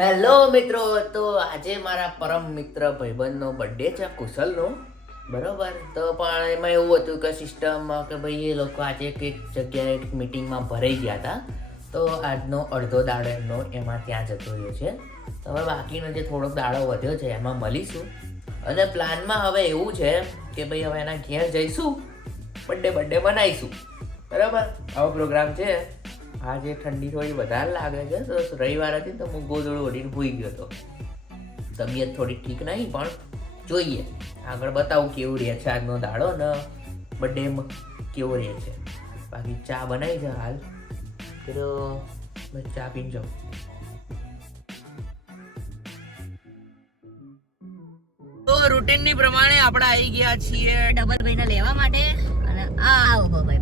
Hello મિત્રો, તો આજે મારા પરમ મિત્ર ભાઈબંધનો બર્થડે છે કુશલનો, બરોબર. તો પણ એમાં એવું હતું કે સિસ્ટમમાં કે ભાઈ એ લોકો આજે કંઈક જગ્યાએ મિટિંગમાં ભરાઈ ગયા હતા, તો આજનો અડધો દાડો એમનો એમાં ત્યાં જતો રહ્યો છે. તો હવે બાકીનો જે થોડોક દાડો વધ્યો છે એમાં મળીશું. અને પ્લાનમાં હવે એવું છે કે ભાઈ હવે એના ઘેર જઈશું, બર્થડે બનાવીશું, બરાબર. આવો પ્રોગ્રામ છે. આજે ઠંડી થોડી વધારે લાગે છે, તો રવિવાર હતી તો હું ગોદડું ઓઢીને સૂઈ ગયો હતો. તબિયત થોડી ઠીક નહીં, પણ જોઈએ આગળ બતાવું કેવું રહે છે આજનો દાડો ને બર્થડે કેવો રહે છે. બાકી ચા બનાવી છે હાલ, તો ચા પીને જાઉં. તો રૂટીનની પ્રમાણે આપણે આવી ગયા છીએ ડબલ ભાઈને લેવા માટે. અને આવો ભાઈ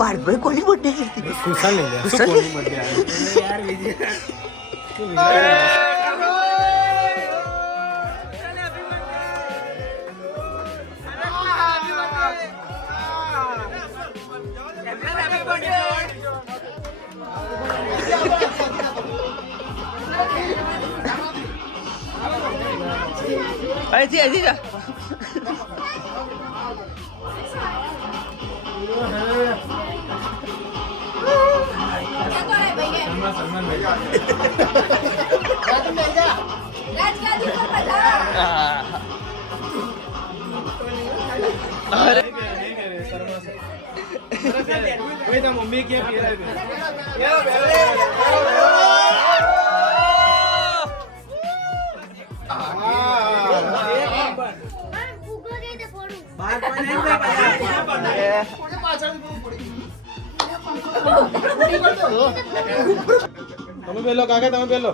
પાર્થભાઈ કોની બર્થડે છે? કુશલ ને લે શું કોની બર્થડે આવે યાર વિજય હજી જા મમ્મી કે તમે પેલો કાકા તમે પેલો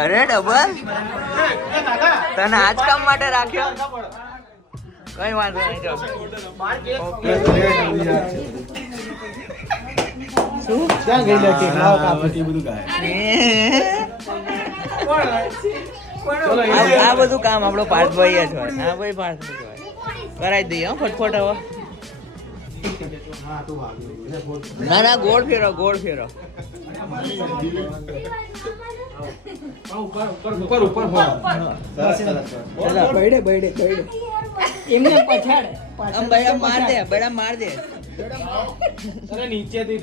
અરે ડબલ તને આજ કામ માટે રાખ્યો, કઈ વાંધો નહીં. આ બધું કામ આપણો પાર્થભાઈ જ હોય. હા ભાઈ પાર્થભાઈ હોય, કરાવી દઈએ ફટફટ. હવે ના ગોળ ફેરો ઉપર બૈડે એમને પછાડ આમ બડા માર દે અરે નીચેથી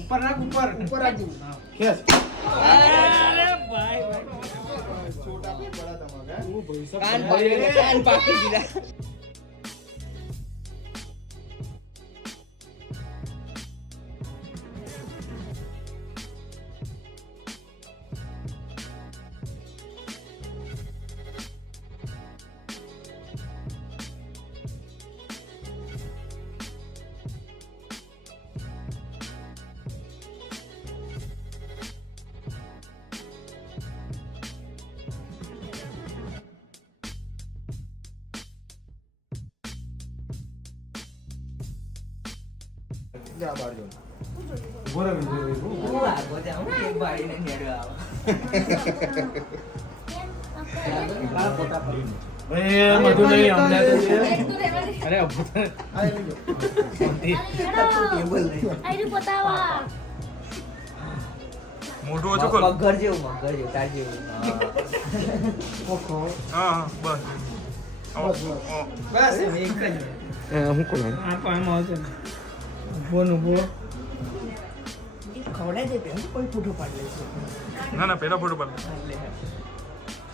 ઉપર રાખજો ખેસ. કાન પાકી દીધા. મોટું ઓછું કર. મગર જેવું તાર જેવું. હા બસ બસ એક જ હું કોણ આ તો આમ આવશે ને ઊભો ને ઊભો ખવડાવી દે પેલું કોઈ ફોટો પાડી લેશે ના ના પેલા ફોટો પાડ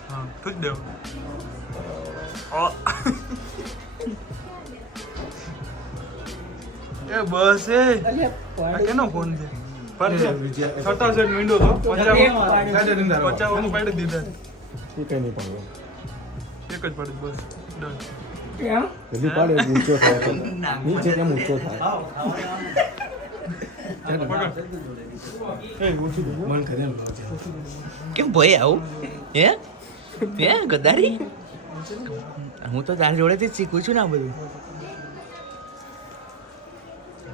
હા તું જ દેવ એ બસ એ આ કેનો ફોન છે પર છે 67 વિન્ડો તો 50 પાડી દીધા એ કઈ નહીં પાડો એક જ પાડી બસ ડન કેમ જલ્દી પાડે ઊંચો થાય તો નીચે કેમ ઊંચો થાય મન કરે કેમ ભાઈ આવું હે હે ગદારી હું તો તારી જોડેથી જ શીખું છું ને આ બધું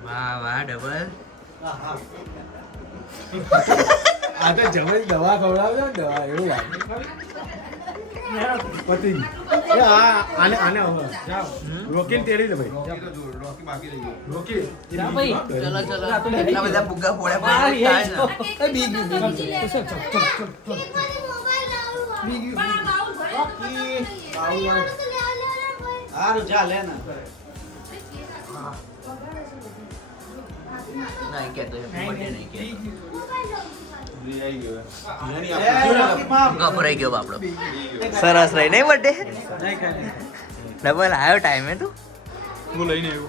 વાહ વાહ ડબલ આ તો જમાઈ દવા ખવડાવજો દવા એવું લાગે પતિ એ આને આને જાઓ રોકીને તેડી લે ભાઈ રોકી જા ભાઈ ચલો ચલો એટલા બધા બુગ્ગા ફોડ્યા એ બી ગયું હારું જા લે ને નહીં કહેતો નહીં કહેતો ગભરાઈ ગયો બાપડો સરસ રહી નહીં બર્થડે ડબલ આવ્યો ટાઈમે તું હું લઈને આવ્યો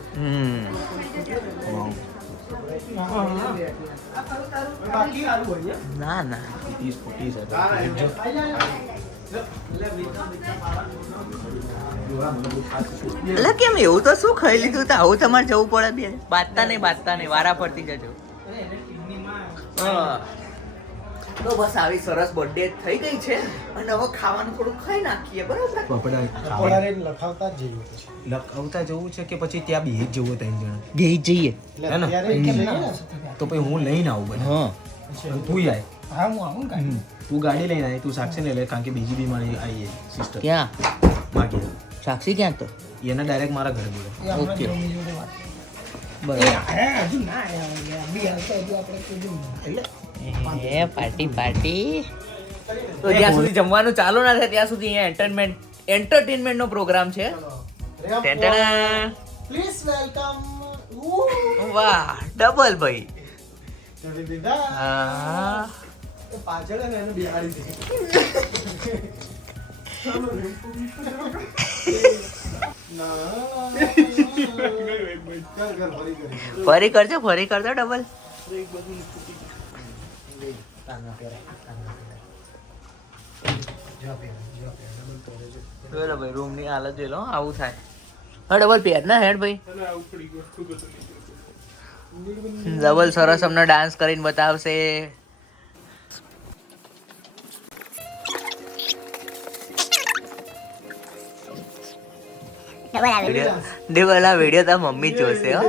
ના ના એટલે કેમ એવું તો શું ખાઈ લીધું તો આવું તમારે જવું પડે બે બાજતા નહીં વારા ફરતી જજો તો બસ આવી સરસ બર્થડે થઈ ગઈ છે અને હવે ખાવાનું થોડું ખાઈ નાખીએ બરાબર લખાવતા જ જઈએ લખાવતા જવું છે કે પછી ત્યાં બે જ જવું ત્રણ જણા ગઈ જઈએ હે ને તો પછી હું લઈને આવું બધા હા તું આય હા હું આવું કાંઈ તું ગાડી લઈને આવી તું સાક્ષી ને લે કારણ કે બીજી બી મારી આવી સિસ્ટર ક્યાં માગી સાક્ષી ક્યાં તો એને ડાયરેક્ટ મારા ઘરે બોલે ઓકે બરાબર હજુ ના આવ્યા બી હાલતો હજુ આપણે કીધું એ પાર્ટી તો જ્યાં સુધી જમવાનું ચાલુ ના થાય ત્યાં સુધી અહીંયા એન્ટરટેનમેન્ટ નો પ્રોગ્રામ છે પ્લીઝ વેલકમ વાહ ડબલ ભાઈ હા પાછળ ને એને બિહાડી દે ફરી કરજો ડબલ ભાઈ રૂમ ની હાલત જોઈ લો આવું થાય હા ડબલ પહેર ના હેડ ભાઈ ડબલ સરસ અમને ડાન્સ કરીને બતાવશે ડબલ આ વિડીયો તાર મમ્મી જોશે હો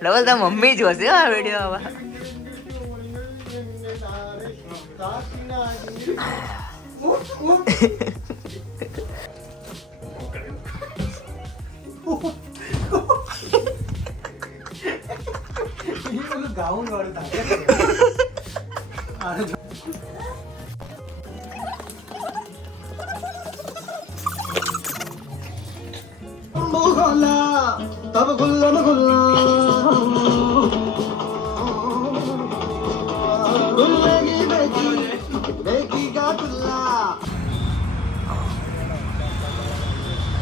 ડબલ તાર મમ્મી જોશે આ વિડીયો હવે ગાઉન વાળું થાય तब गुल्लन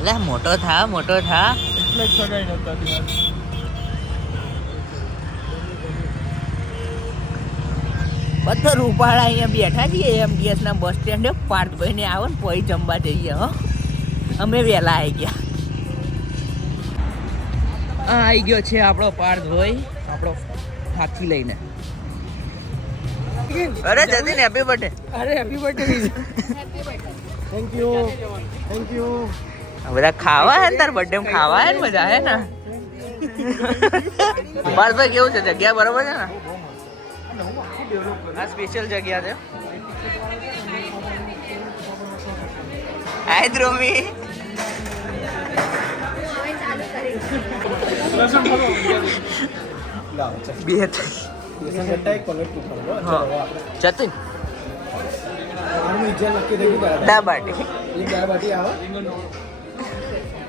અલા મોટો થા એટલે જ સગાઈ નતા ત્યાં બધા રૂપાળા અહીંયા બેઠા છીએ એમડીએસ ના બસ સ્ટેન્ડે પાર્થભાઈ ને આવો ને પછી જમવા જઈએ હો અમે વહેલા આવી ગયા આવી ગયો છે આપણો પાર્થભાઈ આપણો હાથી લઈને અરે જતીન હેપી બર્થડે અરે હેપી બર્થડે थैंक यू બધા ખાવા હે ને તાર બર્થડે માં ખાવા હે ને મજા હે ને પાર્થભાઈ કેવું છે જગ્યા બરોબર છે ને આ સ્પેશિયલ જગ્યા છે હાય દ્રોમી બે જતીન દાળ બાટી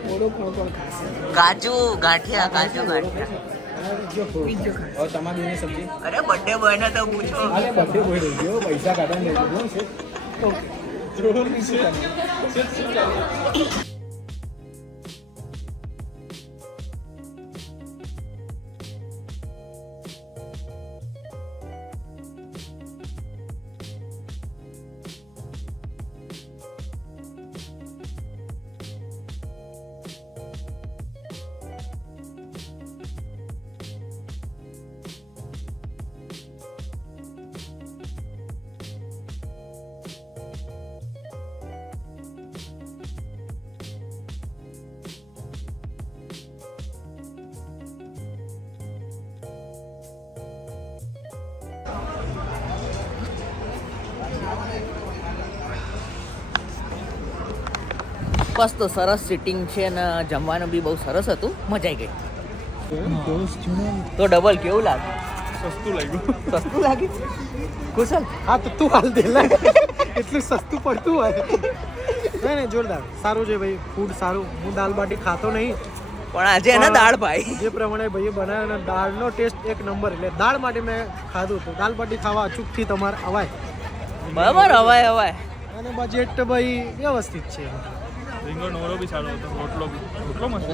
થોડો કોણ ખાશે કાજુ ગાંઠિયા બીજો ખાશે और टमाटर देने सब्जी અરે બર્થડે બોય ને તો પૂછો अरे बर्थडे बोल रही हो पैसा काटा नहीं दो से ઓકે બસ તો સરસ સિટિંગ છે ને જમવાનું બી બહુ સરસ હતું મજા આવી ગઈ તો ડબલ કેવું લાગે સસ્તું લાગ્યું સસ્તું લાગે કુશલ हाँ तो तू हाल दे એટલું સસ્તું પડતું હોય નહીં જોરદાર સારું છે ભાઈ ફૂડ સારું હું દાલ બાટી ખાતો નહીં પણ આજે એને દાળ ભાઈ જે પ્રમાણે ભાઈએ બનાવ્યો ને દાળનો ટેસ્ટ એક નંબર એટલે દાળ માટે મેં ખાધું હતું દાલ બાટી ખાવા અચૂકથી તમારે અવાય બરાબર હવાય અને બજેટ ભાઈ વ્યવસ્થિત છે રીંગણ ઓરો બી સારો હતો રોટલો મસ્ત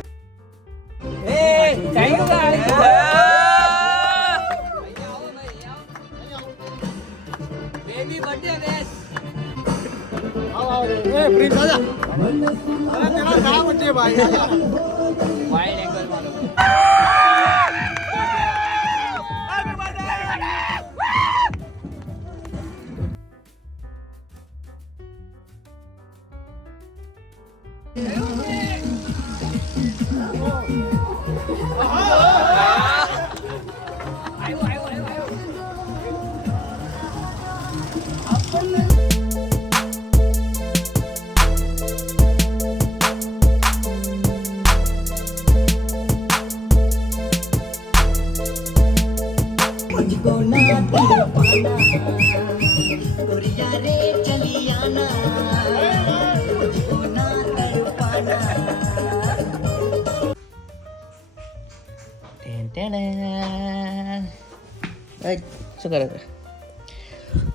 એ પ્રિન્સ આજા અરે તેરા ગામ છે ભાઈ આજા શું કરે છે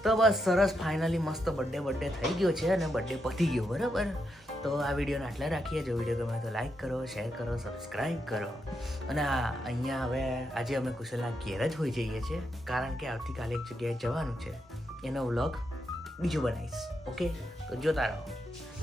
તો બસ સરસ ફાઇનલી મસ્ત બર્થડે થઈ ગયો છે અને બર્થડે પતી ગયો બરાબર તો આ વિડીયોને આટલા રાખીએ જો વિડીયો ગમે તો લાઈક કરો શેર કરો સબસ્ક્રાઈબ કરો અને અહીંયા હવે આજે અમે કુશલના ઘેર જ હોઈ જઈએ છીએ કારણ કે આવતીકાલે એક જગ્યાએ જવાનું છે એનો વ્લોગ બીજો બનાવીશ ઓકે તો જોતા રહો